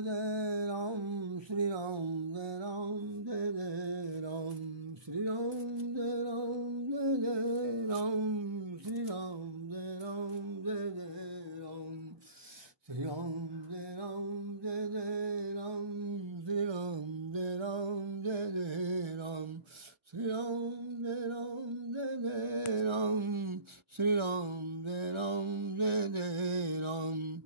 जय राम श्री राम जय राम जय जय राम श्री राम जय राम जय जय राम श्री राम जय राम जय जय राम श्री राम जय राम जय जय राम श्री राम जय राम जय जय राम श्री राम जय राम जय जय राम श्री राम जय राम जय जय राम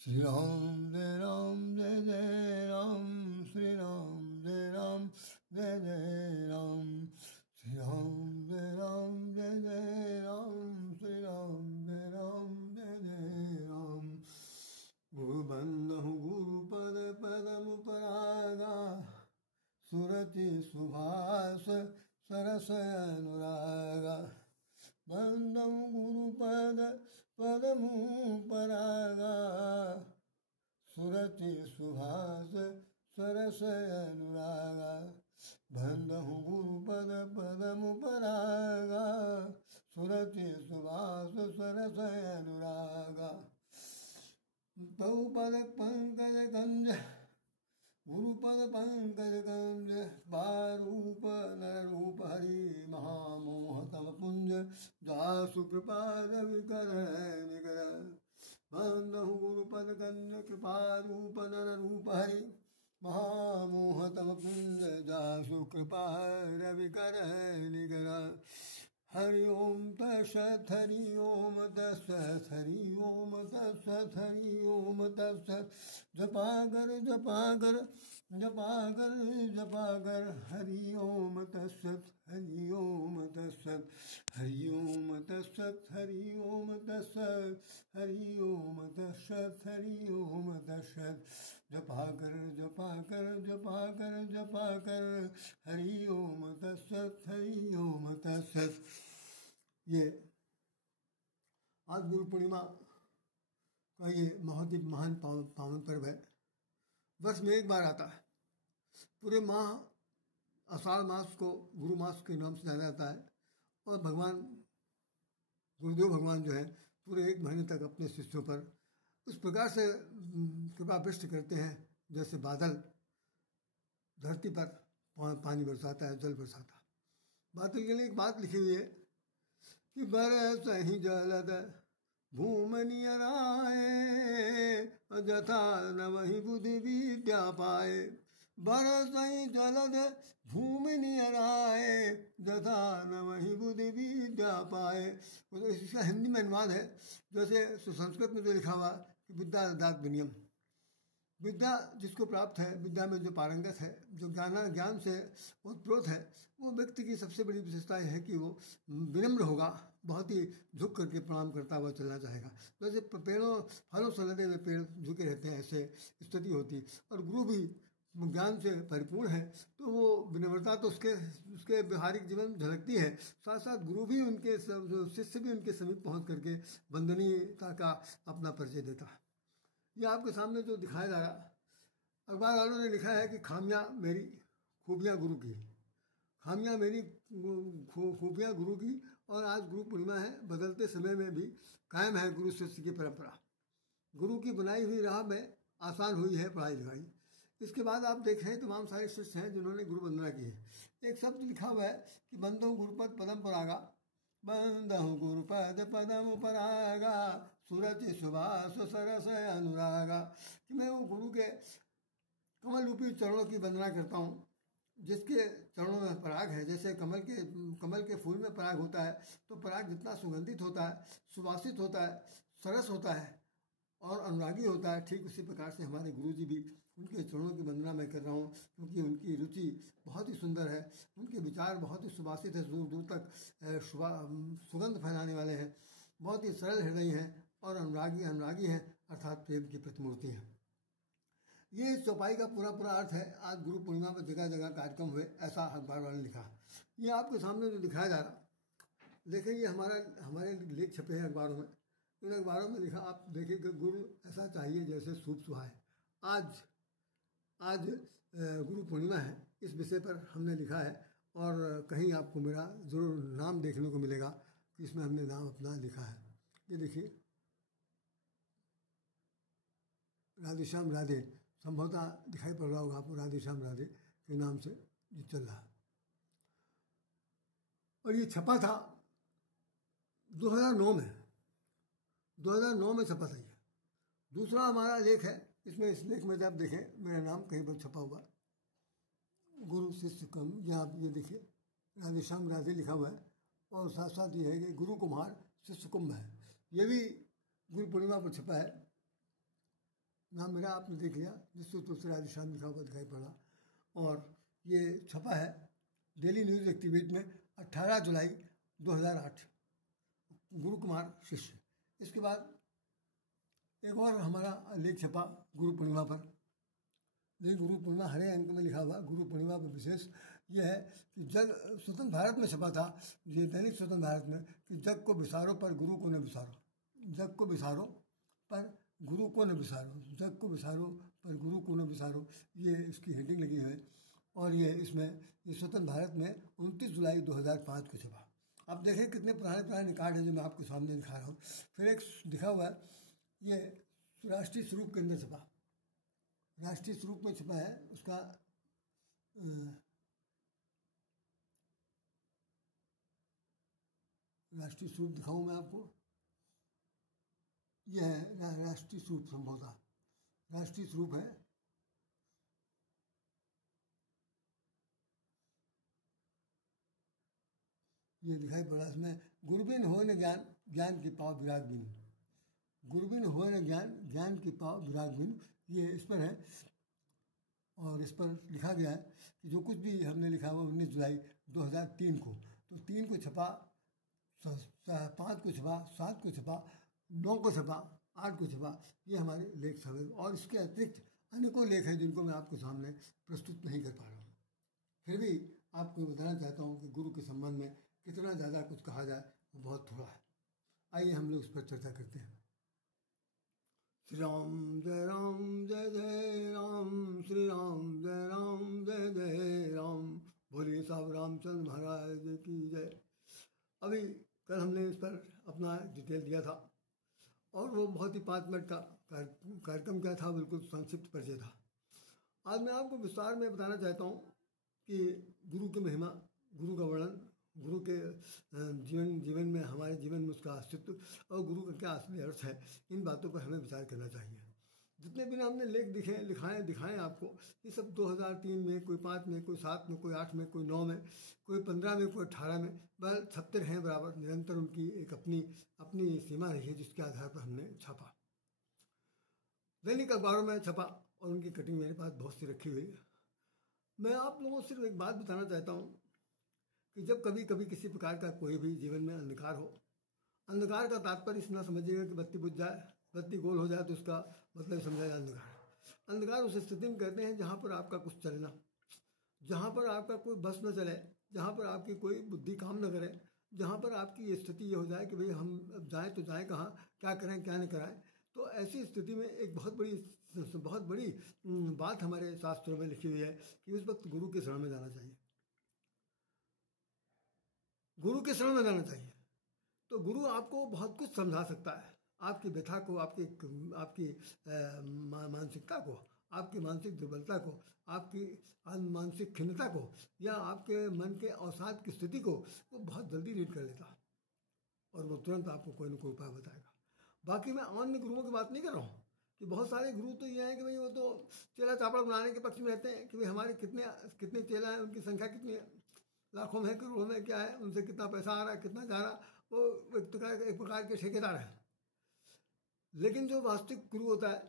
श्री राम जय राम जय जय राम श्री राम जय राम जय जय राम श्री राम जय राम जय जय राम श्री राम जय राम जय जय राम गुरु बंधु गुरुपद पदम परागा सुरति सुभाष सरस अनुरागा बंधं गुरुपद पदमु परागा सुरति सुभाष सरस अनुरागा बंधं गुरुपद पदमु परागा सुरति सुभाष सरस अनुरागा तौ पद पंकज गंज गुरुपद पंकज गंज बारूप नरूप हरि महामोह तम पुंज दासु कृपा रविकर निकर बंधु गुरुपद गंज कृपा रूप नर रूप हरि महामोह तम पुंज दासु कृपा रविकर निकर हरि ओम तत्सत् हरि ओम तत्सत् हरि ओम तत्सत् हरि ओम तत्सत् जपाकर जपाकर जपाकर जपाकर हरि ओम तत्सत् हरि ओम तत्सत् हरि ओम तत्सत् हरि ओम तत्सत् हरि ओम तत्सत् हरि ओम तत्सत् जपाकर जपाकर जपाकर जपाकर हरि ओम तत्सत् हरि ओम तत्सत्। ये आज गुरु पूर्णिमा का ये बहुत ही महान पावन पर्व है। वर्ष में एक बार आता है। पूरे माह आषाढ़ मास को गुरु मास के नाम से जाना जाता है और भगवान गुरुदेव भगवान जो है पूरे एक महीने तक अपने शिष्यों पर उस प्रकार से कृपा वृष्टि करते हैं जैसे बादल धरती पर पानी बरसाता है, जल बरसाता है। बादल के लिए एक बात लिखी हुई है कि बरस ही जलद भूमनियराए जथा न वही बुद्धि विद्या पाए। बरस ही जलद भूमनियराए जथा न वही बुद्धि विद्या पाए। इसका हिंदी में अनुवाद है जैसे संस्कृत में जो लिखा हुआ कि विद्या दात विनियम। विद्या जिसको प्राप्त है, विद्या में जो पारंगत है, जो ज्ञान से ओतप्रोत है, वो व्यक्ति की सबसे बड़ी विशेषता यह है कि वो विनम्र होगा, बहुत ही झुक करके प्रणाम करता हुआ चलना चाहेगा। जैसे पेड़ों फलों से लदे हुए पेड़ झुके रहते हैं, ऐसे स्थिति होती। और गुरु भी ज्ञान से परिपूर्ण है तो वो विनम्रता तो उसके व्यवहारिक जीवन झलकती है, साथ साथ गुरु भी उनके शिष्य भी उनके समीप पहुँच करके वंदनीयता का अपना परिचय देता है। ये आपके सामने जो दिखाया जा रहा, अखबार वालों ने लिखा है कि खामियां मेरी खूबियां गुरु की, खामियां मेरी खूबियां गुरु की। और आज गुरु पूर्णिमा है, बदलते समय में भी कायम है गुरु शिष्य की परंपरा। गुरु की बनाई हुई राह में आसान हुई है पढ़ाई लिखाई। इसके बाद आप देख रहे हैं तमाम सारे शिष्य हैं जिन्होंने गुरु वंदना की है। एक शब्द लिखा हुआ है कि बंधु गुरुपद पदम परागा, बंधु गुरुपद पदम परागा सुरति सुभाष सरस अनुरागा। कि मैं वो गुरु के कमल रूपी चरणों की वंदना करता हूँ जिसके चरणों में पराग है। जैसे कमल के फूल में पराग होता है तो पराग जितना सुगंधित होता है, सुवासित होता है, सरस होता है और अनुरागी होता है, ठीक उसी प्रकार से हमारे गुरु जी भी, उनके चरणों की वंदना मैं कर रहा हूँ क्योंकि उनकी रुचि बहुत ही सुंदर है, उनके विचार बहुत ही सुवासित है, दूर दूर तक सुगंध फैलाने वाले हैं, बहुत ही सरल हृदय हैं और अनुरागी हैं, अर्थात प्रेम की प्रतिमूर्ति हैं। ये इस चौपाई का पूरा अर्थ है। आज गुरु पूर्णिमा पर जगह जगह कार्यक्रम हुए, ऐसा अखबार वाले ने लिखा। ये आपके सामने जो दिखाया जा रहा, देखिए ये हमारे लेख छपे हैं अखबारों में। इन अखबारों में लिखा आप देखिए, गुरु ऐसा चाहिए जैसे सूप सुहाए। आज गुरु पूर्णिमा है, इस विषय पर हमने लिखा है और कहीं आपको मेरा जरूर नाम देखने को मिलेगा कि इसमें हमने नाम अपना लिखा है। ये देखिए, राधे श्याम राधे, संभवतः दिखाई पड़ रहा होगा आपको, राधे श्याम राधे के नाम से ये चल रहा है। और ये छपा था 2009 में, 2009 में छपा था ये। दूसरा हमारा लेख है, इसमें इस लेख में आप देखें मेरा नाम कहीं पर छपा हुआ, गुरु शिष्य कम, यहाँ आप ये देखिए राधे श्याम राधे लिखा हुआ है, और साथ साथ ये है कि गुरु कुमार शिष्य कुंभ है, ये भी गुरु पूर्णिमा पर छपा है। नाम मेरा आपने देख लिया, जिससे तुलसी राधे श्याम लिखा हुआ दिखाई पड़ा, और ये छपा है डेली न्यूज़ एक्टिवेट में 18 जुलाई 2008, गुरु कुमार शिष्य। इसके बाद एक और हमारा लेख छपा गुरु पूर्णिमा पर। देखिए गुरु पूर्णिमा हरे अंक में लिखा हुआ, गुरु पूर्णिमा पर विशेष यह है कि जग स्वतंत्र भारत में छपा था, ये दैनिक स्वतंत्र भारत में, कि जग को विसारो पर गुरु को न विसारो, जग को विसारो पर गुरु को न विसारो, जग को विसारो पर गुरु को न विसारो, ये इसकी हेडिंग लगी है। और ये इसमें ये स्वतंत्र भारत में 29 जुलाई 2005 को छपा। आप देखें कितने पुराने पुराने कार्ड हैं जो मैं आपके सामने दिखा रहा हूँ। फिर एक दिखा हुआ है, ये राष्ट्रीय स्वरूप के अंदर छपा, राष्ट्रीय स्वरूप में छपा है, उसका राष्ट्रीय स्वरूप दिखाऊँ मैं आपको, यह है राष्ट्रीय स्वरूप, संभवतः राष्ट्रीय स्वरूप है। ये दिखाई पड़ा इसमें, गुरबिन हो न ज्ञान, ज्ञान की पाव विराग बिन, गुरबिन हो न ज्ञान, ज्ञान की पाव विराग बिन, ये इस पर है। और इस पर लिखा गया है कि जो कुछ भी हमने लिखा हुआ 19 जुलाई 2003 को, तो 3 को छपा, 5 को छपा, 7 को छपा, 9 को छपा, 8 को छपा, ये हमारे लेख सब है। और इसके अतिरिक्त अनेकों लेख हैं जिनको मैं आपके सामने प्रस्तुत नहीं कर पा रहा हूँ। फिर भी आपको बताना चाहता हूँ कि गुरु के संबंध में कितना ज़्यादा कुछ कहा जाए वो बहुत थोड़ा है। आइए हम लोग इस पर चर्चा करते हैं। श्री राम जय राम, जय जय राम, श्री राम जय राम, जय जय राम, बोलिए साहब रामचंद्र महाराज की जय। अभी कल हमने इस पर अपना डिटेल दिया था, और वो बहुत ही 5 मिनट का कार्यक्रम क्या था, बिल्कुल संक्षिप्त परिचय था। आज मैं आपको विस्तार में बताना चाहता हूँ कि गुरु की महिमा, गुरु का वर्णन, गुरु के जीवन में, हमारे जीवन में उसका अस्तित्व, और गुरु का क्या असली अर्थ है, इन बातों पर हमें विचार करना चाहिए। जितने भी हमने लेख दिखाएं आपको, ये सब 2003 में, कोई 5 में, कोई 7 में, कोई 8 में, कोई 9 में, कोई 15 में, कोई 18 में, बस छपते हैं बराबर, निरंतर उनकी एक अपनी सीमा रही है जिसके आधार पर हमने छापा। दैनिक अखबारों में छपा, और उनकी कटिंग मेरे पास बहुत सी रखी हुई है। मैं आप लोगों को सिर्फ एक बात बताना चाहता हूँ कि जब कभी कभी किसी प्रकार का कोई भी जीवन में अंधकार हो, अंधकार का तात्पर्य इस ना समझिएगा कि बत्ती बुझ जाए, बत्ती गोल हो जाए तो उसका मतलब समझाया अंधकार। अंधकार उस स्थिति में कहते हैं जहाँ पर आपका कुछ चले ना, जहाँ पर आपका कोई बस न चले, जहाँ पर आपकी कोई बुद्धि काम न करे, जहाँ पर आपकी ये स्थिति ये हो जाए कि भाई हम अब जाएँ तो जाएँ कहाँ, क्या करें क्या नहीं कराएं। तो ऐसी स्थिति में एक बहुत बड़ी बात हमारे शास्त्रों में लिखी हुई है कि उस वक्त गुरु के शरण में जाना चाहिए, गुरु के शरण में जाना चाहिए। तो गुरु आपको बहुत कुछ समझा सकता है, आपकी व्यथा को, आपकी मानसिकता को, आपकी मानसिक दुर्बलता को, आपकी मानसिक खिन्नता को, या आपके मन के अवसाद की स्थिति को वो बहुत जल्दी रीड कर लेता, और वो तुरंत आपको कोई न कोई उपाय बताएगा। बाकी मैं अन्य गुरुओं की बात नहीं कर रहा हूँ कि बहुत सारे गुरु तो ये हैं कि भाई वो तो चेला चापड़ बनाने के पक्ष में रहते हैं कि भाई हमारे कितने चेला हैं, उनकी संख्या कितनी है, लाखों में, करोड़ों में, क्या है, उनसे कितना पैसा आ रहा है, कितना जा रहा, वो एक प्रकार के ठेकेदार हैं। लेकिन जो वास्तविक गुरु होता है,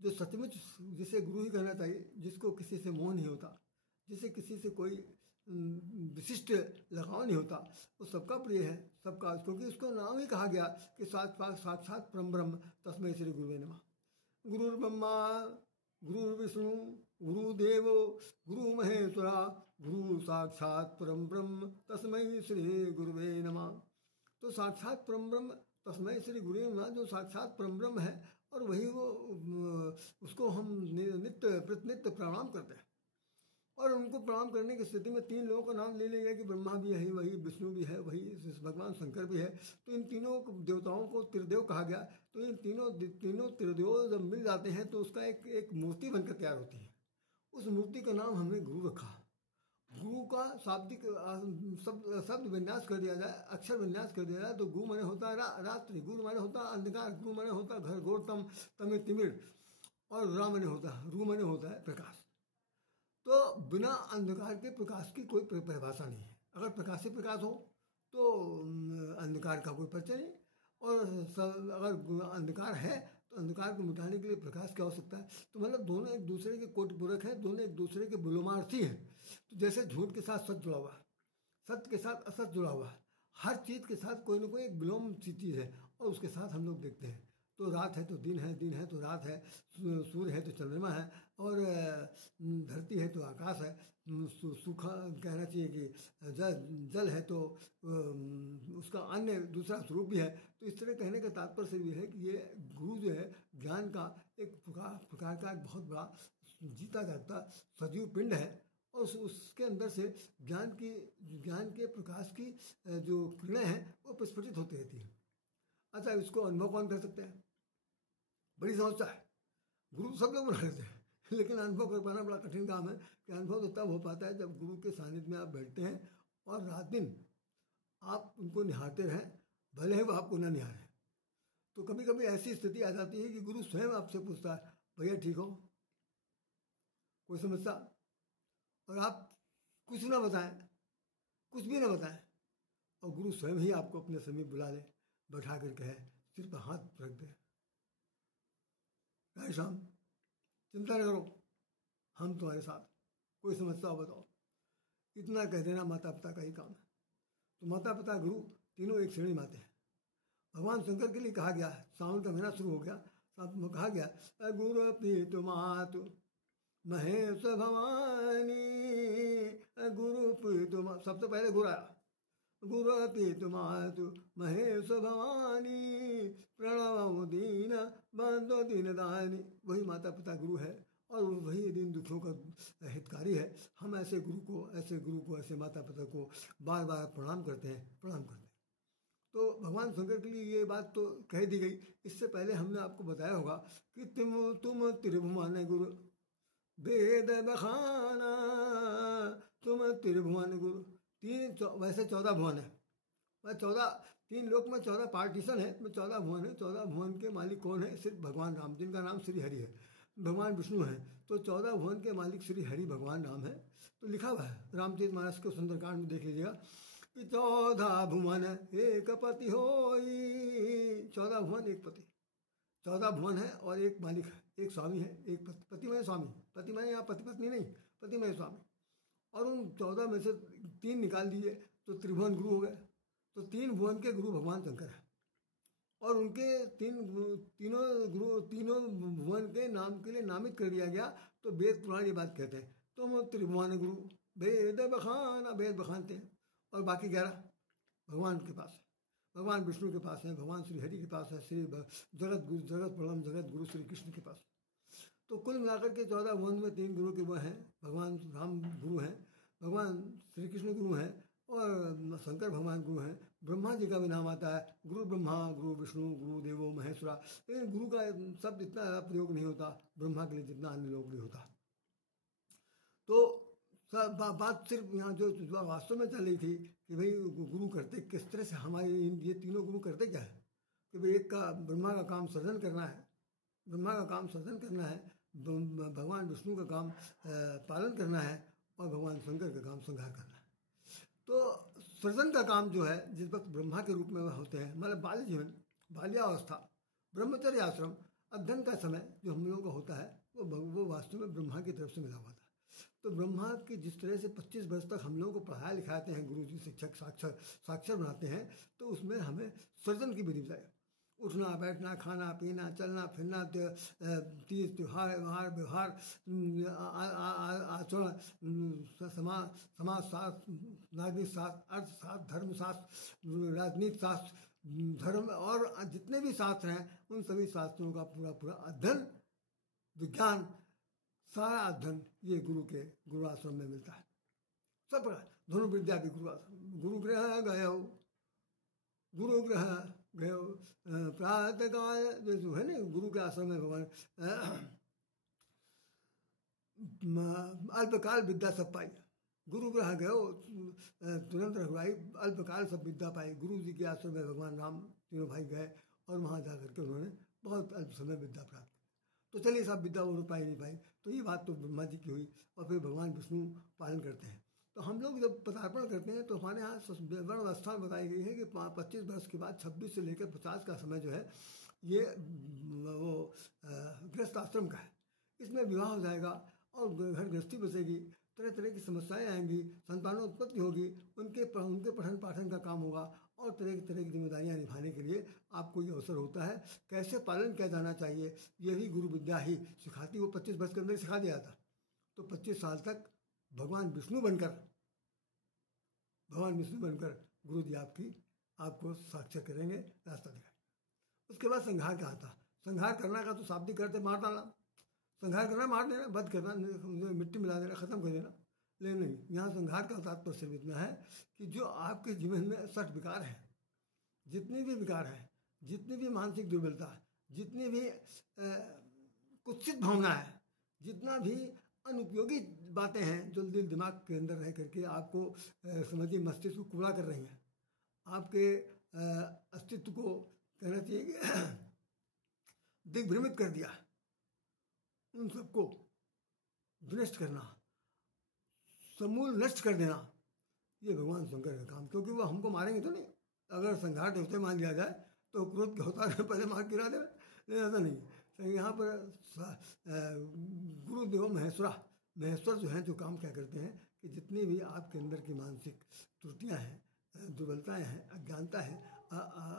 जो सचमुच जिसे गुरु ही कहना चाहिए, जिसको किसी से मोह नहीं होता, जिसे किसी से कोई विशिष्ट लगाव नहीं होता, वो सबका प्रिय है, सबका, क्योंकि उसको नाम ही कहा गया कि साक्षात परम ब्रह्म तस्मै श्री गुरुवे नमः। गुरुर् ब्रह्मा गुरुर्विष्णु गुरुदेवो गुरु महेश्वरा गुरु साक्षात परम ब्रह्म तस्मै श्री गुरुवे नमः। तो साक्षात परम ब्रह्म तस्मै श्री गुरुवे नमः, जो साक्षात परम ब्रह्म है, और वही वो, उसको हम नित्य प्रणाम करते हैं। और उनको प्रणाम करने की स्थिति में 3 लोगों का नाम ले लिया कि ब्रह्मा भी है वही, विष्णु भी है वही, भगवान शंकर भी है। तो इन तीनों देवताओं को त्रिदेव कहा गया। तो इन तीनों त्रिदेव जब मिल जाते हैं तो उसका एक मूर्ति बनकर तैयार होती है। उस मूर्ति का नाम हमने गुरु रखा। गुरु का शाब्दिक शब्द विन्यास कर दिया जाए, अक्षर विन्यास कर दिया जाए तो गु माने होता है रात्रि, गुरु माने होता है अंधकार, गुरु माने होता है घर घोर तमिर तिमिर, और रू माने होता है प्रकाश। तो बिना अंधकार के प्रकाश की कोई परिभाषा नहीं है। अगर प्रकाश ही प्रकाश हो तो अंधकार का कोई परिचय नहीं, और अगर अंधकार है तो अंधकार को मिटाने के लिए प्रकाश की आवश्यकता है। तो मतलब दोनों एक दूसरे के कोटि पूरक हैं, दोनों एक दूसरे के विलोमार्थी हैं। तो जैसे झूठ के साथ सच जुड़ा हुआ है, सत्य के साथ असत जुड़ा हुआ है, हर चीज़ के साथ कोई ना कोई एक विलोम सी चीज़ है, और उसके साथ हम लोग देखते हैं। तो रात है तो दिन है, दिन है तो रात है, सूर्य है तो चंद्रमा है, और धरती है तो आकाश है, सूखा कहना चाहिए कि जल है तो उसका अन्य दूसरा स्वरूप भी है। तो इस तरह कहने का तात्पर्य से भी है कि ये गुरु जो है ज्ञान का एक प्रकार का एक बहुत बड़ा जीता जागता सजीव पिंड है, और उसके अंदर से ज्ञान के प्रकाश की जो किरणें हैं वो प्रस्फुटित होती रहती हैं। अच्छा, इसको अनुभव कौन कर सकते हैं? बड़ी समस्या है। गुरु सब लोग बना लेते हैं, लेकिन अनुभव कर पाना बड़ा कठिन काम है। कि अनुभव तो तब हो पाता है जब गुरु के सानिध्य में आप बैठते हैं और रात दिन आप उनको निहारते रहें, भले ही वो आपको ना निहारें। तो कभी कभी ऐसी स्थिति आ जाती है कि गुरु स्वयं आपसे पूछता है, भैया ठीक हो, कोई समस्या? और आप कुछ ना बताएं, कुछ भी ना बताएं, और गुरु स्वयं ही आपको अपने समीप बुला ले, बैठा कर कहे, सिर पर हाथ रख दे, भाई शाम चिंता न करो, हम तुम्हारे साथ, कोई समस्या हो बताओ। इतना कह देना माता पिता का ही काम है। तो माता पिता गुरु तीनों एक श्रेणी में आते हैं। भगवान शंकर के लिए कहा गया है, सावन का महीना शुरू हो गया, कहा गया गुरु पीतु मातु महेश भवानी, गुरु पीतु, सबसे पहले गुरु आया, गुरु पीतु मातु महेश भवानी, प्रणव दीन बंदो दीन दानी। वही माता पिता गुरु है, और वही दीन दुखियों का हितकारी है। हम ऐसे गुरु को ऐसे माता पिता को बार बार प्रणाम करते हैं। तो भगवान शंकर के लिए ये बात तो कह दी गई। इससे पहले हमने आपको बताया होगा कि तुम त्रिभुवन गुरु वेद बखाना, तुम त्रिभुवन गुरु। वैसे 14 भुवन है, वह 3 लोक में 14 पार्टीशन है, इसमें 14 भुवन है। 14 भुवन के मालिक कौन है? सिर्फ भगवान राम, जिनका नाम श्री हरि है, भगवान विष्णु है। तो 14 भुवन के मालिक श्री हरि भगवान राम है। तो लिखा हुआ है रामचरितमानस के सुंदरकांड में, देख लीजिएगा कि 14 भुवन एक पति होई, 14 भुवन एक पति, 14 भुवन है और एक मालिक है, एक स्वामी है, एक पति में स्वामी, पति में यहाँ पति पत्नी नहीं, पति में स्वामी। और उन 14 में से 3 निकाल दीजिए तो त्रिभुवन गुरु हो गए। तो 3 भुवन के गुरु भगवान शंकर है, और उनके तीनों भुवन के नाम के लिए नामित कर दिया गया। तो वेद पुराण ये बात कहते हैं, तुम त्रिभुवन गुरु वेद बखाना, वेद बखानते हैं। और बाकी 11 भगवान के पास है, भगवान विष्णु के पास है, भगवान श्री हरि के पास है, श्री जगत गुरु श्री कृष्ण के पास। तो कुल मिलाकर के 14 भुवन में 3 गुरु के वह हैं, भगवान राम गुरु हैं, भगवान श्री कृष्ण गुरु हैं, और शंकर भगवान गुरु हैं। ब्रह्मा जी का भी नाम आता है, गुरु ब्रह्मा, गुरु विष्णु, गुरु देवो महेश्वरा। लेकिन गुरु का शब्द इतना प्रयोग नहीं होता ब्रह्मा के लिए जितना अन्य लोग नहीं होता। तो बात सिर्फ यहाँ जो वास्तव में चल रही थी कि भाई गुरु करते किस तरह से, हमारे ये तीनों गुरु करते क्या है? कि भाई एक का ब्रह्मा का काम सृजन करना है, भगवान विष्णु का काम पालन करना है, और भगवान शंकर का काम संहार करना है। तो सृजन का काम जो है, जिस वक्त ब्रह्मा के रूप में होते हैं, मतलब बाल्य जीवन, बाल्यावस्था, ब्रह्मचर्य आश्रम, अध्ययन का समय जो हम लोगों का होता है, वो वास्तव में ब्रह्मा की तरफ से मिला हुआ था। तो ब्रह्मा की जिस तरह से 25 वर्ष तक हम लोगों को पढ़ाया लिखाते हैं, गुरु जी शिक्षक साक्षर बनाते हैं, तो उसमें हमें सृजन की विधि बताए, उठना बैठना, खाना पीना, चलना फिरना, तीज त्योहार व्यवहार, आचरण, समाज शास्त्र, नागरिक शास्त्र, अर्थशास्त्र, धर्मशास्त्र, राजनीति शास्त्र, धर्म, और जितने भी शास्त्र हैं उन सभी शास्त्रों का पूरा अध्ययन, विज्ञान, सारा अध्ययन ये गुरु आश्रम में मिलता है। सब प्रकार धनुर्विद्या भी गुरु आश्रम, गुरु गृह गए प्रातः काल जो है ना गुरु के आश्रम में भगवान अल्पकाल विद्या सब पाई। गुरु ग्रह गए तुरंत रखवाई, अल्पकाल सब विद्या पाई। गुरु जी के आश्रम में भगवान राम तीनों भाई गए और वहाँ जा करके उन्होंने बहुत अल्प समय विद्या प्राप्त की। तो चलिए सब विद्या उन्होंने पाई नहीं पाई, तो ये बात तो ब्रह्मा जी की हुई। और फिर भगवान विष्णु पालन करते हैं। तो हम लोग जब पदार्पण करते हैं तो हमारे यहाँ वर्ण अवस्था बताई गई है कि 25 वर्ष के बाद 26 से लेकर 50 का समय जो है ये वो गृहस्थ आश्रम का है। इसमें विवाह हो जाएगा और घर गृहस्थी बसेगी, तरह तरह की समस्याएं आएंगी, संतानोत्पत्ति होगी, उनके पठन पाठन का काम होगा और तरह की जिम्मेदारियां निभाने के लिए आपको ये अवसर होता है। कैसे पालन किया जाना चाहिए ये भी गुरु विद्या ही सिखाती। वो 25 वर्ष के अंदर सिखा दिया था। तो 25 साल तक भगवान विष्णु बनकर गुरु जी आपको साक्षर करेंगे, रास्ता दिखाएंगे। उसके बाद संहार का आता। संहार करना का तो शाब्दिक करते मार डालना, संहार करना मार देना, वध करना, मिट्टी मिला देना, खत्म कर देना। लेकिन नहीं, यहाँ संहार का तात्पर्य सिर्फ इतना है कि जो आपके जीवन में 60 विकार हैं, जितने भी विकार हैं, जितनी भी मानसिक दुर्बलता, जितनी भी कुत्सित भावना है, जितना भी अनुपयोगी बातें हैं जो दिल दिमाग के अंदर रह करके आपको समझिए मस्तिष्क को कूड़ा कर रही हैं, आपके अस्तित्व को कहना चाहिए कि दिग्भ्रमित कर दिया, उन सबको विनष्ट करना, समूल नष्ट कर देना, ये भगवान शंकर का काम। क्योंकि वो हमको मारेंगे तो नहीं। अगर संघार होते मान लिया जाए तो क्रोध के होता है पहले मार गिरा देना, लेकिन ऐसा नहीं। यहाँ पर गुरुदेव महेश्वर जो हैं, जो काम क्या करते हैं कि जितनी भी आपके अंदर की मानसिक त्रुटियाँ हैं, दुर्बलताएँ हैं, अज्ञानता है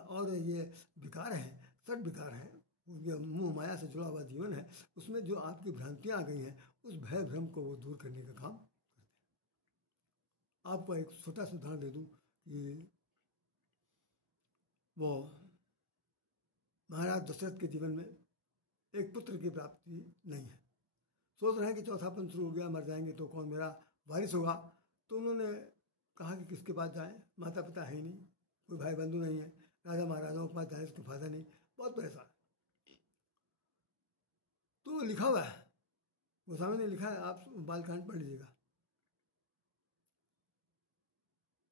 और ये विकार हैं, सब विकार हैं, ये मोह माया से जुड़ा हुआ जीवन है, उसमें जो आपकी भ्रांतियाँ आ गई हैं, उस भय भ्रम को वो दूर करने का काम करते हैं। आपको एक छोटा सा उदाहरण दे दूँ कि वो महाराज दशरथ के जीवन में एक पुत्र की प्राप्ति नहीं है। सोच रहे हैं कि चौथापन शुरू हो गया, मर जाएंगे तो कौन मेरा वारिस होगा। तो उन्होंने कहा कि किसके पास जाएं, माता पिता है ही नहीं, कोई भाई बंधु नहीं है, राजा महाराजाओं के पास जाए उसको फायदा नहीं, बहुत परेशान। तो लिखा हुआ है, गोस्वामी ने लिखा है, आप बालकांड पढ़ लीजिएगा।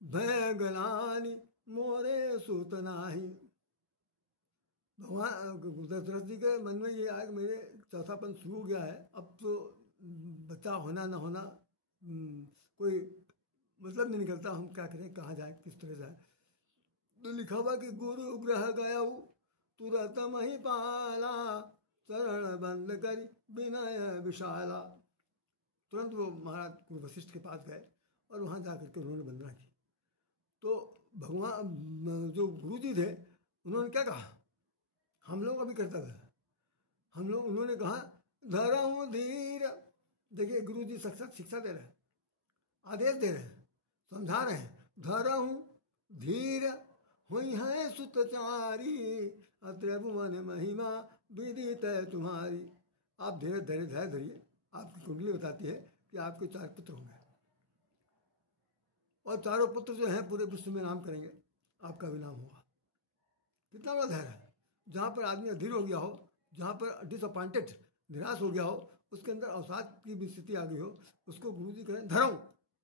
भय गलानी मोरे सूतनाही, भगवान दशरथ जी के मन में ये आया कि मेरे चौथापन शुरू हो गया है, अब तो बच्चा होना ना होना कोई मतलब नहीं निकलता, हम क्या करें, कहाँ जाए, किस तरह जाए। तो लिखा हुआ कि गुरु ग्रह गया तुरंत मही पाला, चरण बंद करी विनय विशाला। तुरंत वो महाराज गुरु वशिष्ठ के पास गए और वहाँ जा करके उन्होंने वंदना की। तो भगवान जो गुरु जी थे उन्होंने क्या कहा, हम लोग अभी कर्तव्य है, हम लोग, उन्होंने कहा धरऊं धीर। देखिए गुरु जी साक्षात शिक्षा दे रहे हैं, आदेश दे रहे हैं, समझा रहे हैं। धरऊं धीर हुई है सुतचारी, अत्र भुवन महिमा विदित है तुम्हारी। आप धीरे धीरे धैर्य धरिए, आपकी कुंडली बताती है कि आपके 4 पुत्र होंगे और चारों पुत्र जो हैं पूरे विश्व में नाम करेंगे, आपका भी नाम होगा। कितना बड़ा धैर्य है। जहाँ पर आदमी अधीर हो गया हो, जहाँ पर डिसअपॉइंटेड, निराश हो गया हो, उसके अंदर अवसाद की भी स्थिति आ गई हो, उसको गुरु जी कहें धरऊं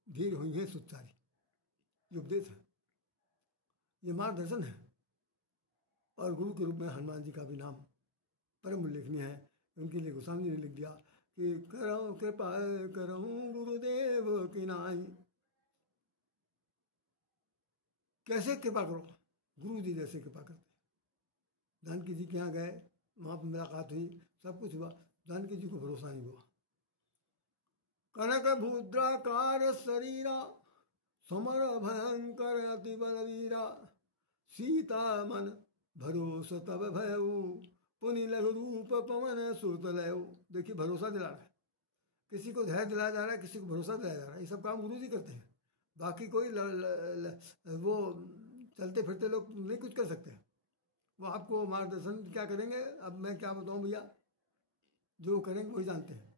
धीर हुई है सुचारी। ये उपदेश है, ये मार्गदर्शन है। और गुरु के रूप में हनुमान जी का भी नाम परम उल्लेखनीय है। उनके लिए गोस्वामी जी ने लिख दिया कि करऊं कृपा करऊं गुरुदेव की नाई। कैसे कृपा करो, गुरु जी जैसे कृपा करते। जानकी जी के यहाँ गए, वहाँ पर मुलाकात हुई, सब कुछ हुआ, जानकी जी को भरोसा नहीं हुआ। कनक भूद्राकार शरीरा, समर भयंकर अति बलवीरा, सीता मन भरोसा तब भयऊ, पुनि लघु रूप पवन सुत लयऊ। देखिए भरोसा दिला रहा है, किसी को धैर्य दिलाया जा रहा है, किसी को भरोसा दिलाया जा रहा है। ये सब काम गुरु जी करते हैं, बाकी कोई वो चलते फिरते लोग नहीं कुछ कर सकते। वो आपको मार्गदर्शन क्या करेंगे, अब मैं क्या बताऊं भैया, जो करेंगे वही जानते हैं,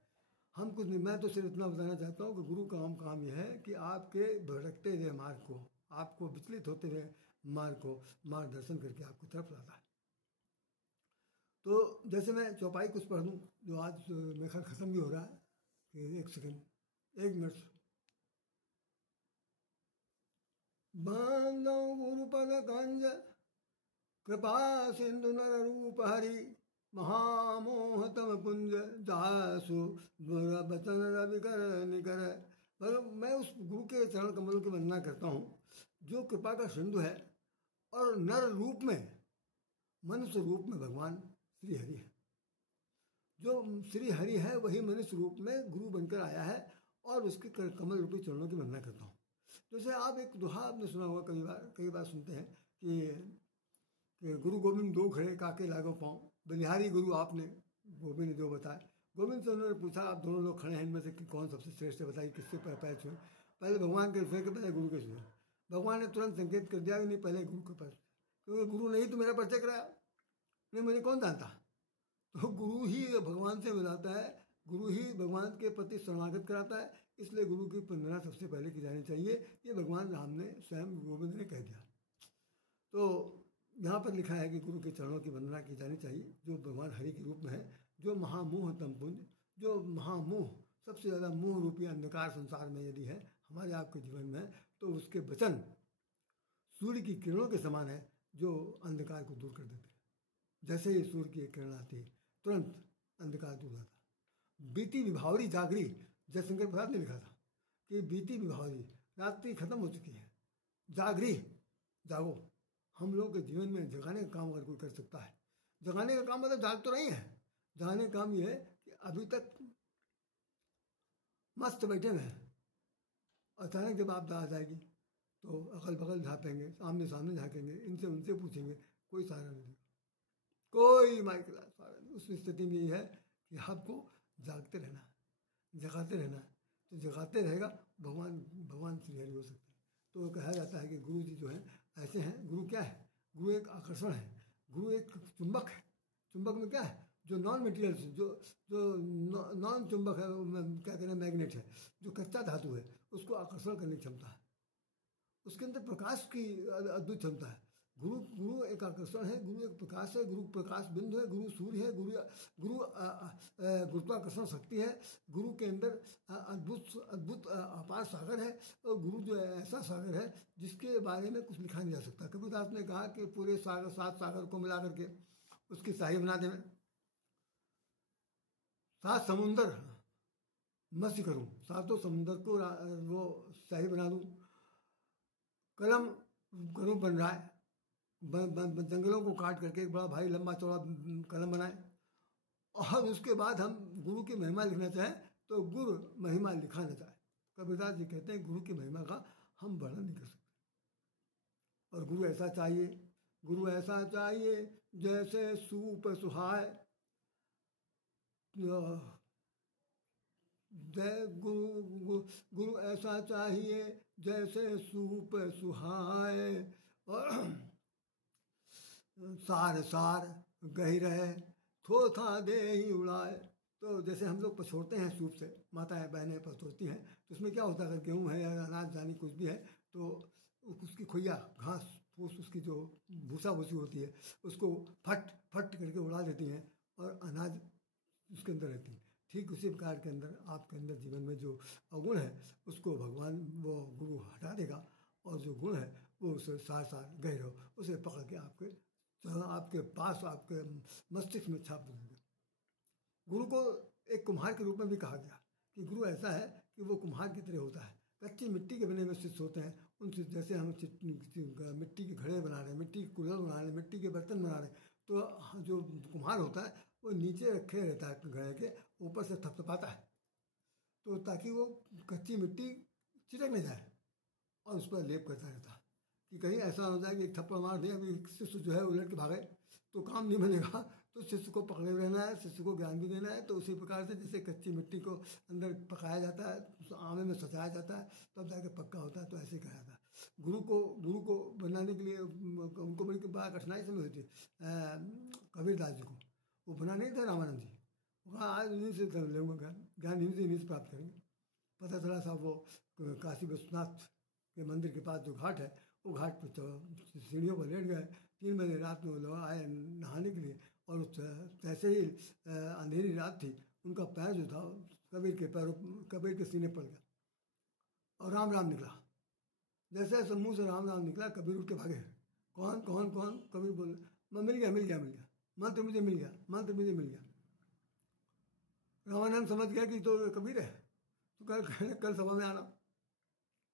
हम कुछ नहीं। मैं तो सिर्फ इतना बताना चाहता हूँ कि गुरु का काम यह है कि आपके भटकते हुए मार्ग को, आपको विचलित होते हुए मार्ग को मार्गदर्शन करके आपकी तरफ लाता है। तो जैसे मैं चौपाई कुछ पढ़ दूँ, जो आज मेरे ख्याल ख़त्म भी हो रहा है, कि 1 सेकंड 1 मिनट। बांधो गुरुपद कंज कृपा सिंधु नर रूप हरि, महामोह तम पुंज जासु बचन रवि कर निकर। मतलब मैं उस गुरु के चरण कमलों की वंदना करता हूँ जो कृपा का सिंधु है और नर रूप में, मनुष्य रूप में भगवान श्री हरि है। जो श्री हरि है वही मनुष्य रूप में गुरु बनकर आया है और उसके कमल रूपी चरणों की वंदना करता हूँ। जैसे आप एक दोहा आपने सुना होगा, कई बार सुनते हैं कि गुरु गोविंद दो खड़े काके लागो पाँव, बलिहारी गुरु आपने गोविंद जो बताया। गोविंद से उन्होंने पूछा आप दोनों लोग खड़े हैं, इनमें से कौन सबसे श्रेष्ठ है, बताइए किससे पैर छुए। पहले भगवान के छुए कि पहले गुरु के छुए। भगवान ने तुरंत संकेत कर दिया कि नहीं, पहले गुरु के पैर, क्योंकि गुरु नहीं तो मेरा परिचय कराया, नहीं मुझे कौन जानता। तो गुरु ही भगवान से मिलाता है, गुरु ही भगवान के प्रति शरणागत कराता है, इसलिए गुरु की वंदना सबसे पहले की जानी चाहिए। ये भगवान राम ने स्वयं गोविंद ने कह दिया। तो यहाँ पर लिखा है कि गुरु के चरणों की वंदना की जानी चाहिए, जो भगवान हरि के रूप में है, जो महामोह तमपुंज, जो महामोह सबसे ज़्यादा मोह रूपी अंधकार संसार में यदि है हमारे आपके जीवन में, तो उसके वचन सूर्य की किरणों के समान है जो अंधकार को दूर कर देते हैं। जैसे ही सूर्य की किरण आती है तुरंत अंधकार दूर होता है। बीती विभावरी जागरी, जयशंकर प्रसाद ने लिखा था कि बीती विभावरी, रात्रि खत्म हो चुकी है, जागरी जागो। हम लोग के जीवन में जगाने का काम अगर कोई कर सकता है, जगाने का काम मतलब जाग तो नहीं है, जगाने का काम ये है कि अभी तक मस्त बैठे हुए हैं, अचानक जब आप आ जाएगी तो अगल बगल झाँपेंगे, आमने सामने झाँकेंगे, इनसे उनसे पूछेंगे, कोई सहारा नहीं देगा, कोई माइकला सहारा नहीं। उस स्थिति में ये है कि आपको जागते रहना है, जगाते रहना है। तो जगाते रहेगा भगवान श्री हरि हो सकते हैं। तो कहा जाता है कि गुरु जी जो हैं ऐसे हैं। गुरु क्या है? गुरु एक आकर्षण है, गुरु एक चुंबक है। चुंबक में क्या है? जो नॉन मटेरियल, जो नॉन चुंबक है, क्या कहते हैं, मैग्नेट है, जो कच्चा धातु है, उसको आकर्षण करने की क्षमता है, उसके अंदर प्रकाश की अद्भुत क्षमता है। गुरु एक आकर्षण है, गुरु एक प्रकाश है, गुरु प्रकाश बिंदु है, गुरु सूर्य है, गुरु गुरुत्वाकर्षण शक्ति है। गुरु के अंदर अद्भुत अपार सागर है, और गुरु जो है ऐसा सागर है जिसके बारे में कुछ लिखा नहीं जा सकता। कबीरदास ने कहा कि पूरे सागर, 7 सागर को मिला करके उसकी शाही बना दे, 7 समुंदर मत्स्य करूँ, 7 समुंदर को वो शाही बना दूँ। कलम करूँ बन रहा है, जंगलों को काट करके एक बड़ा भारी लंबा चौड़ा कलम बनाए, और उसके बाद हम गुरु की महिमा लिखना चाहें तो गुरु महिमा लिखा न जाए। कबीरदास जी कहते हैं गुरु की महिमा का हम वर्णन नहीं कर सकते। और गुरु ऐसा चाहिए, गुरु ऐसा चाहिए जैसे सूप सुहाए, जय गुरु ऐसा चाहिए जैसे सूप सुहाए, और सार गही रहे थोथा दे ही उड़ाए। तो जैसे हम लोग पछोड़ते हैं सूप से, माताएं बहनें पछोड़ती हैं, तो उसमें क्या होता है, अगर गेहूँ है या अनाज जानी कुछ भी है तो उसकी खुइया घास फूस, उसकी जो भूसा भूसी होती है उसको फट करके उड़ा देती हैं और अनाज उसके अंदर रहती है। ठीक उसी प्रकार के अंदर आपके अंदर जीवन में जो अवगुण है उसको भगवान वो गुरु हटा देगा, और जो गुण है वो उसे सार गए रहो, उसे पकड़ के आपके पास, आपके मस्तिष्क में छाप देंगे। गुरु को एक कुम्हार के रूप में भी कहा गया कि गुरु ऐसा है कि वो कुम्हार की तरह होता है। कच्ची मिट्टी के बने हुए शिष्य होते हैं, उनसे जैसे हम मिट्टी के घड़े बना रहे हैं, मिट्टी के कुल्हड़ बना रहे हैं, मिट्टी के बर्तन बना रहे हैं, तो जो कुम्हार होता है वो नीचे रखे रहता है घड़े के, ऊपर से थपथपाता है, तो ताकि वो कच्ची मिट्टी चिटक नहीं जाए, और उस पर लेप करता रहता है कि कहीं ऐसा हो जाए कि एक थप्पड़ मार दिया, अभी शिष्य जो है उलट के भागे तो काम नहीं बनेगा। तो शिष्य को पकड़े रहना है, शिष्य को ज्ञान भी देना है। तो उसी प्रकार से जैसे कच्ची मिट्टी को अंदर पकाया जाता है, उस आमे में सजाया जाता है, तब जाके पक्का होता है, तो ऐसे कहा जाता है। गुरु को बनाने के लिए उनको बड़ी कठिनाई समझ होती है। कबीरदास जी को वो बना नहीं था रामानंद जी, वहाँ आज इन्हीं से लेंगे ज्ञान, इन्हीं से प्राप्त करेंगे। पता चला साहब वो काशी विश्वनाथ के मंदिर के पास जो घाट है वो घाट पर सीढ़ियों पर लेट गए। 3 बजे रात में वो लोग आए नहाने के लिए, और जैसे ही अंधेरी रात थी, उनका पैर जो था कबीर के सीने पड़ गया और राम राम निकला। जैसे ऐसे मुंह से राम राम निकला, कबीर उठ के भागे। कौन कौन कौन? कबीर बोले, मैं मिल गया मिल गया मिल गया, मंत्र मुझे मिल गया, मंत्र मुझे मिल गया। रामानंद समझ गया कि तो कबीर है, तो कल सभा में आना।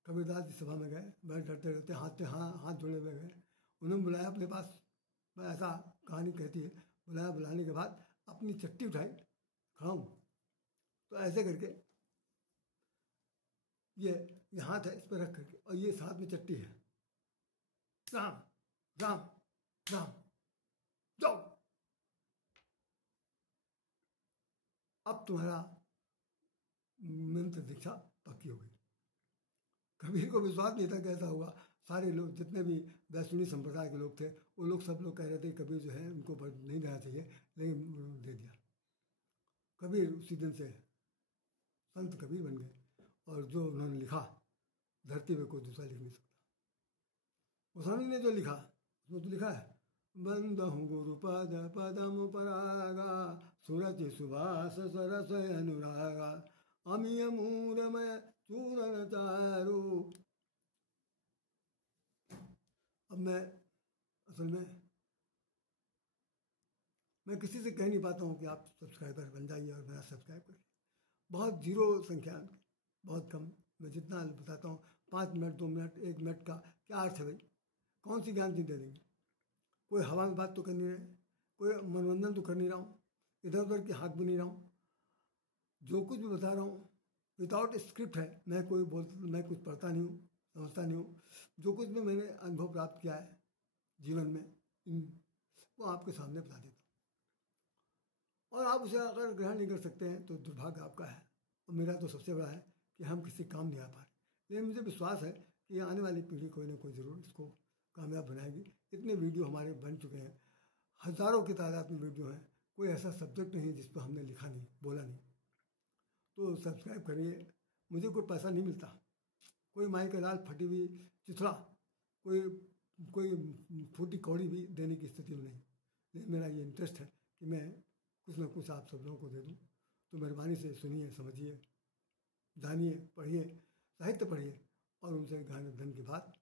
कबीरदास जी सभा में गए, बैठ डरते रहते, हाथ जोड़े हुए गए। उन्होंने बुलाया अपने पास, ऐसा कहानी कहती है। बुलाने के बाद अपनी चट्टी उठाई, खड़ा हूँ, तो ऐसे करके ये हाथ है, इस पर रख करके, और ये साथ में चट्टी है। राम राम राम, जाओ, अब तुम्हारा मंत्र दीक्षा पक्की हो गई। कबीर को विश्वास नहीं था कैसा हुआ। सारे लोग, जितने भी वैष्णवी संप्रदाय के लोग थे, वो लोग सब लोग कह रहे थे कबीर जो है उनको नहीं देना चाहिए, लेकिन दे दिया। कबीर उसी दिन से संत कबीर बन गए, और जो उन्होंने लिखा धरती पे कोई दूसरा लिख नहीं सकता। गोस्वामी ने जो लिखा उसमें तो लिखा है, बंद हूँ गुरु पद पदम परागा, सुरति सुभाष सरस अनुरागा, अमीय मूरमय चूरन चारु। अब मैं असल में किसी से कह नहीं पाता हूँ कि आप सब्सक्राइबर बन जाइए और मेरा सब्सक्राइब करिए। बहुत जीरो संख्या, बहुत कम। मैं जितना बताता हूँ 5 मिनट 2 मिनट 1 मिनट का क्या अर्थ है भाई? कौन सी ज्ञान दे देंगे? कोई हवा में बात तो कर नहीं रहे, कोई मनोरंजन तो कर नहीं रहा हूँ, इधर उधर की हाँक भी नहीं रहा हूँ। जो कुछ भी बता रहा हूँ विदाउट स्क्रिप्ट है। मैं कुछ पढ़ता नहीं हूँ, समझता नहीं हूँ। जो कुछ भी मैंने अनुभव प्राप्त किया है जीवन में, वो आपके सामने बता देता हूँ, और आप उसे अगर ग्रहण नहीं कर सकते हैं तो दुर्भाग्य आपका है। और मेरा तो सबसे बड़ा है कि हम किसी काम नहीं आ पा रहे, लेकिन मुझे विश्वास है कि आने वाली पीढ़ी कोई ना कोई ज़रूर इसको कामयाब बनाएगी। इतने वीडियो हमारे बन चुके हैं, हज़ारों की तादाद में वीडियो हैं, कोई ऐसा सब्जेक्ट नहीं जिस पर हमने लिखा नहीं, बोला नहीं। तो सब्सक्राइब करिए। मुझे कोई पैसा नहीं मिलता, कोई माई का लाल फटी हुई चिथड़ा, कोई फूटी कौड़ी भी देने की स्थिति में नहीं। लेकिन मेरा ये इंटरेस्ट है कि मैं कुछ ना कुछ आप सब लोगों को दे दूँ। तो मेहरबानी से सुनिए, समझिए, जानिए, पढ़िए, साहित्य पढ़िए, और उनसे ज्ञान धन के बाद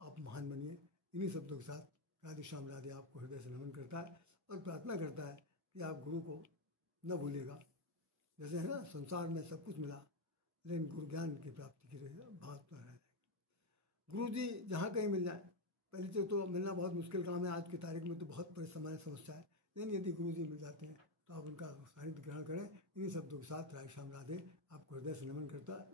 आप महान बनिए। इन्हीं शब्दों के साथ राधे श्याम राधे आपको हृदय से नमन करता है और प्रार्थना करता है कि आप गुरु को न भूलिएगा। जैसे है ना, संसार में सब कुछ मिला, लेकिन गुरु ज्ञान की प्राप्ति की बात तो रह जाएगी। गुरु जी जहाँ कहीं मिल जाए, पहले तो मिलना बहुत मुश्किल काम है, आज की तारीख में तो बहुत बड़ी सामान्य समस्या है। लेकिन यदि गुरु जी मिल जाते हैं तो आप उनका सानिध्य ग्रहण करें। इन्हीं शब्दों के साथ राधे श्याम राधे आपको हृदय से नमन करता है।